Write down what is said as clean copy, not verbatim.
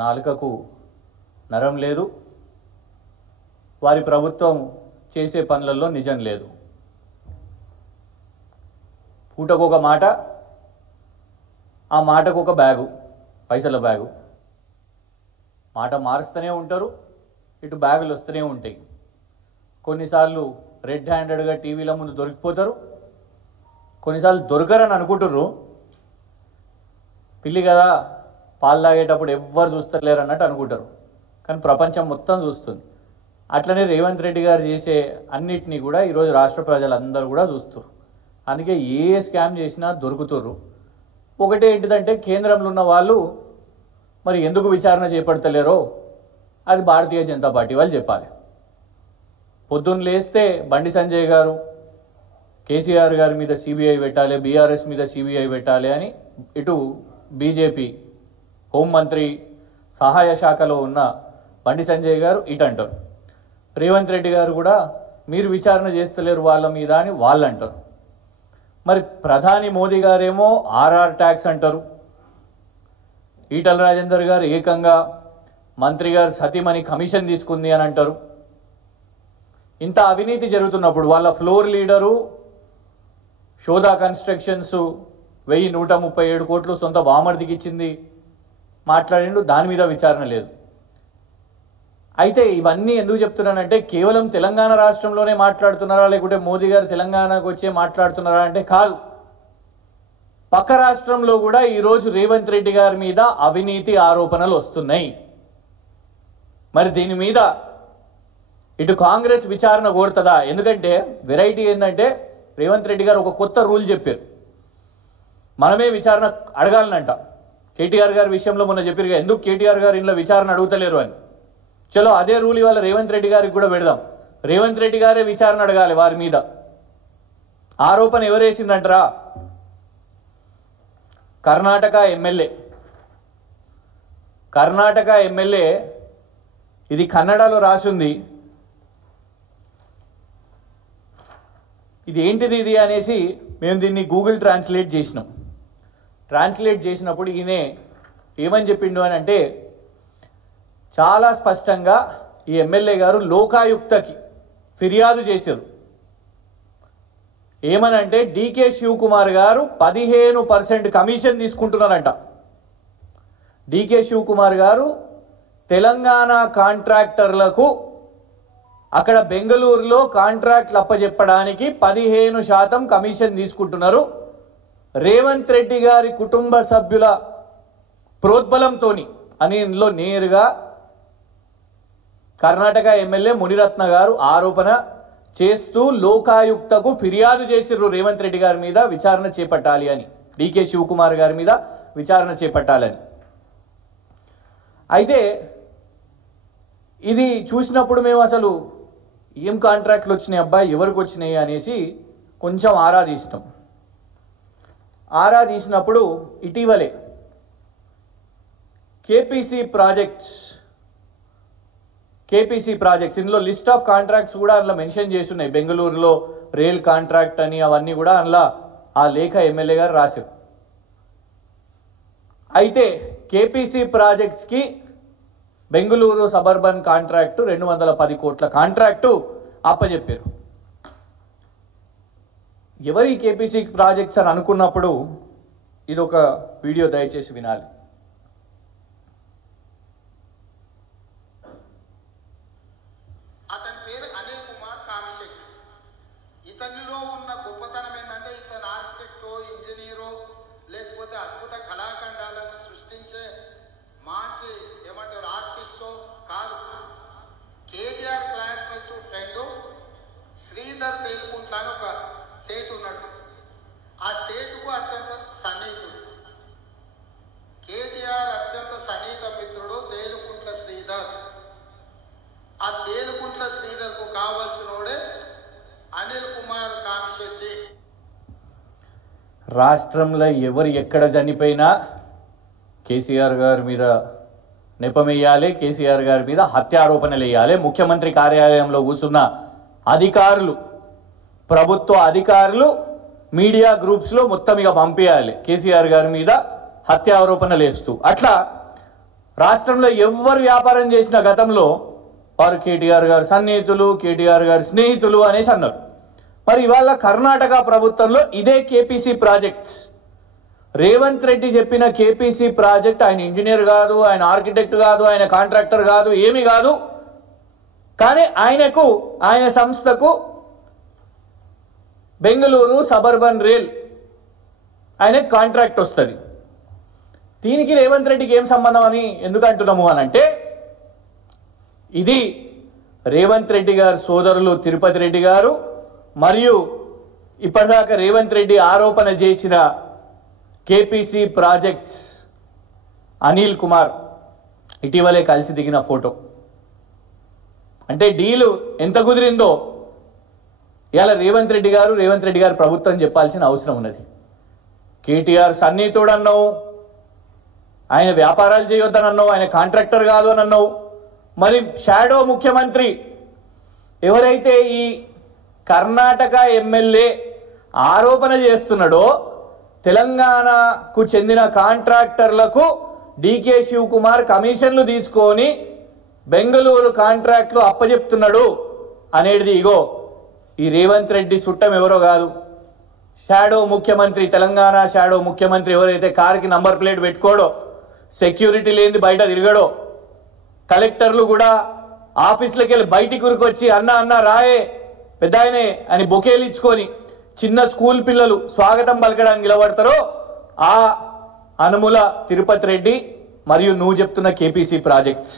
నాలుకకు నరం లేదు, వారి ప్రభుత్వం చేసే పనులలో నిజం లేదు. పూటకొక మాట, ఆ మాటకు ఒక బ్యాగు, పైసల బ్యాగు. మాట మారుస్తూనే ఉంటారు, ఇటు బ్యాగులు వస్తూనే ఉంటాయి. కొన్నిసార్లు రెడ్ హ్యాండెడ్గా టీవీల ముందు దొరికిపోతారు, కొన్నిసార్లు దొరకరని అనుకుంటుర్రు. పిల్లి కదా పాలు తాగేటప్పుడు ఎవ్వరు చూస్తలేరు అన్నట్టు అనుకుంటారు, కానీ ప్రపంచం మొత్తం చూస్తుంది. అట్లనే రేవంత్ రెడ్డి గారు చేసే అన్నిటినీ కూడా ఈరోజు రాష్ట్ర ప్రజలందరూ కూడా చూస్తారు. అందుకే ఏ స్కామ్ చేసినా దొరుకుతుర్రు. ఒకటే ఏంటిదంటే కేంద్రంలో ఉన్న వాళ్ళు మరి ఎందుకు విచారణ చేపడతలేరో అది భారతీయ జనతా పార్టీ వాళ్ళు చెప్పాలి. పొద్దున్న లేస్తే బండి సంజయ్ గారు కేసీఆర్ గారి మీద సిబిఐ పెట్టాలి, బీఆర్ఎస్ మీద సిబిఐ పెట్టాలి అని ఇటు బీజేపీ హోంమంత్రి సహాయ శాఖలో ఉన్న బండి సంజయ్ గారు ఇటు అంటారు. రేవంత్ రెడ్డి గారు కూడా మీరు విచారణ చేస్తలేరు వాళ్ళ మీద అని వాళ్ళు అంటారు. మరి ప్రధాని మోదీ గారేమో ఆర్ఆర్ ట్యాక్స్ అంటారు. ఈటల రాజేందర్ గారు ఏకంగా మంత్రి గారు సతీమణి కమిషన్ తీసుకుంది అని అంటారు. ఇంత అవినీతి జరుగుతున్నప్పుడు వాళ్ళ ఫ్లోర్ లీడరు శోధా కన్స్ట్రక్షన్స్ 1137 కోట్లు సొంత బామర్దికి ఇచ్చింది మాట్లాడిండు, దాని మీద విచారణ లేదు. అయితే ఇవన్నీ ఎందుకు చెప్తున్నానంటే కేవలం తెలంగాణ రాష్ట్రంలోనే మాట్లాడుతున్నారా లేకుంటే మోదీ గారు తెలంగాణకు వచ్చే మాట్లాడుతున్నారా అంటే కాదు. పక్క రాష్ట్రంలో కూడా ఈరోజు రేవంత్ రెడ్డి గారి మీద అవినీతి ఆరోపణలు వస్తున్నాయి. మరి దీని మీద ఇటు కాంగ్రెస్ విచారణ కోరుతుందా? ఎందుకంటే వెరైటీ ఏంటంటే రేవంత్ రెడ్డి గారు ఒక కొత్త రూల్ చెప్పారు, మనమే విచారణ అడగాలనంట. కేటీఆర్ గారి విషయంలో మొన్న చెప్పారు, ఎందుకు కేటీఆర్ గారు ఇంట్లో విచారణ అడుగుతలేరు అని. చలో అదే రూల్ ఇవాళ రేవంత్ రెడ్డి గారికి కూడా పెడదాం. రేవంత్ రెడ్డి గారే విచారణ అడగాలి వారి మీద. ఆరోపణ ఎవరేసిందంటారా? కర్ణాటక ఎమ్మెల్యే ఇది కన్నడలో రాసింది. ఇది ఏంటిది ఇది అనేసి మేము దీన్ని గూగుల్ ట్రాన్స్లేట్ చేసినాం. ట్రాన్స్లేట్ చేసినప్పుడు ఈయన ఏమని చెప్పిండు అని అంటే చాలా స్పష్టంగా ఈ ఎమ్మెల్యే గారు లోకాయుక్తకి ఫిర్యాదు చేశారు. ఏమనంటే డీకే శివకుమార్ గారు 15% కమిషన్ తీసుకుంటున్నారంట. డీకే శివకుమార్ గారు తెలంగాణ కాంట్రాక్టర్లకు అక్కడ బెంగళూరులో కాంట్రాక్ట్లు అప్పచెప్పడానికి 15% కమిషన్ తీసుకుంటున్నారు. రేవంత్ రెడ్డి గారి కుటుంబ సభ్యుల ప్రోద్బలంతో అని ఇందులో నేరుగా కర్ణాటక ఎమ్మెల్యే మునిరత్న గారు ఆరోపణ చేస్తూ లోకాయుక్తకు ఫిర్యాదు చేసిర్రు రేవంత్ రెడ్డి గారి మీద విచారణ చేపట్టాలి అని, డీకే శివకుమార్ గారి మీద విచారణ చేపట్టాలని. అయితే ఇది చూసినప్పుడు మేము అసలు ఏం కాంట్రాక్ట్లు వచ్చినాయి అబ్బాయి, ఎవరికి వచ్చినాయి అనేసి కొంచెం ఆరా తీసినప్పుడు ఇటీవలే కేపీసీ ప్రాజెక్ట్స్ ఇందులో లిస్ట్ ఆఫ్ కాంట్రాక్ట్స్ కూడా అందులో మెన్షన్ చేసి ఉన్నాయి. బెంగళూరులో రైల్ కాంట్రాక్ట్ అని అవన్నీ కూడా అందులో ఆ లేఖ ఎమ్మెల్యే గారు రాశారు. అయితే కేపీసీ ప్రాజెక్ట్స్కి బెంగళూరు సబర్బన్ కాంట్రాక్టు 210 కోట్ల కాంట్రాక్టు అప్పచెప్పారు. ఎవరి కేపీసీ ప్రాజెక్ట్స్ అని అనుకున్నప్పుడు ఇది ఒక వీడియో దయచేసి వినాలి. అతని పేరు అనిల్ కుమార్ కామిశెట్టి. ఇతనిలో ఉన్న గొప్పతనం ఏంటంటే ఇతను ఆర్కిటెక్టో ఇంజనీరో లేకపోతే అద్భుత కళాఖండాలను సృష్టించే మంచి ఏమంటారు ఆర్టిస్టో కాదు. కేటీఆర్ క్లాస్మేట్ ఫ్రెండ్ శ్రీధర్ తేలుకుంట్ల అని ఒక సేటు ఉన్నాడు. ఆ సేటుకు అత్యంత సన్నిహితుడు. కేటీఆర్ అత్యంత సన్నిహిత మిత్రుడు తేలుకుంట్ల శ్రీధర్. ఆ తేలుకుంట్ల శ్రీధర్కు కావాల్సినోడే అనిల్ కుమార్ కామిశెట్టి. రాష్ట్రంలో ఎవరు ఎక్కడ చనిపోయినా కేసీఆర్ గారి మీద నెపమేయాలి, కేసీఆర్ గారి మీద హత్యారోపణలు వేయాలి. ముఖ్యమంత్రి కార్యాలయంలో కూర్చున్న అధికారులు, ప్రభుత్వ అధికారులు మీడియా గ్రూప్స్లో మొత్తం ఇక పంపించాలి కేసీఆర్ గారి మీద హత్యారోపణలు వేస్తూ. అట్లా రాష్ట్రంలో ఎవ్వరు వ్యాపారం చేసిన గతంలో వారు కేటీఆర్ గారు సన్నిహితులు, కేటీఆర్ గారు స్నేహితులు అనేసి అన్నారు. మరి ఇవాళ కర్ణాటక ప్రభుత్వంలో ఇదే కేపీసీ ప్రాజెక్ట్స్, రేవంత్ రెడ్డి చెప్పిన కేపీసీ ప్రాజెక్ట్, ఆయన ఇంజనీర్ కాదు, ఆయన ఆర్కిటెక్ట్ కాదు, ఆయన కాంట్రాక్టర్ కాదు, ఏమీ కాదు. కానీ ఆయన సంస్థకు బెంగళూరు సబర్బన్ రైల్ ఆయన కాంట్రాక్ట్ వస్తుంది. దీనికి రేవంత్ రెడ్డికి ఏం సంబంధం అని ఎందుకు అంటున్నాము అని అంటే, ఇది రేవంత్ రెడ్డి గారు సోదరులు తిరుపతి రెడ్డి గారు మరియు ఇప్పటిదాకా రేవంత్ రెడ్డి ఆరోపణ చేసిన కేపీసీ ప్రాజెక్ట్స్ అనిల్ కుమార్ ఇటీవలే కలిసి దిగిన ఫోటో. అంటే డీలు ఎంత కుదిరిందో ఇలా రేవంత్ రెడ్డి గారు ప్రభుత్వం చెప్పాల్సిన అవసరం ఉన్నది. కేటీఆర్ సన్నిహితుడు అన్నావు, ఆయన వ్యాపారాలు చేయొద్దని అన్నావు, ఆయన కాంట్రాక్టర్ కాదు అని అన్నావు. మరి షాడో ముఖ్యమంత్రి ఎవరైతే ఈ కర్ణాటక ఎమ్మెల్యే ఆరోపణ చేస్తున్నాడో, తెలంగాణకు చెందిన కాంట్రాక్టర్లకు డీకే శివకుమార్ కమిషన్లు తీసుకొని బెంగళూరు కాంట్రాక్ట్లు అప్పచెప్తున్నాడు అనేది ఇగో ఈ రేవంత్ రెడ్డి చుట్టం ఎవరో కాదు, షాడో ముఖ్యమంత్రి, తెలంగాణ షాడో ముఖ్యమంత్రి ఎవరైతే కారుకి నంబర్ ప్లేట్ పెట్టుకోడో, సెక్యూరిటీ లేని బయట తిరగడో, కలెక్టర్లు కూడా ఆఫీసులకి వెళ్ళి బయటికి ఉరికొచ్చి అన్న రాయే పెద్ద ఆయనే అని బొకేలు ఇచ్చుకొని చిన్న స్కూల్ పిల్లలు స్వాగతం పలకడానికి నిలబడతారో ఆ అనుముల తిరుపతి రెడ్డి మరియు నువ్వు చెప్తున్న కేపీసీ ప్రాజెక్ట్స్.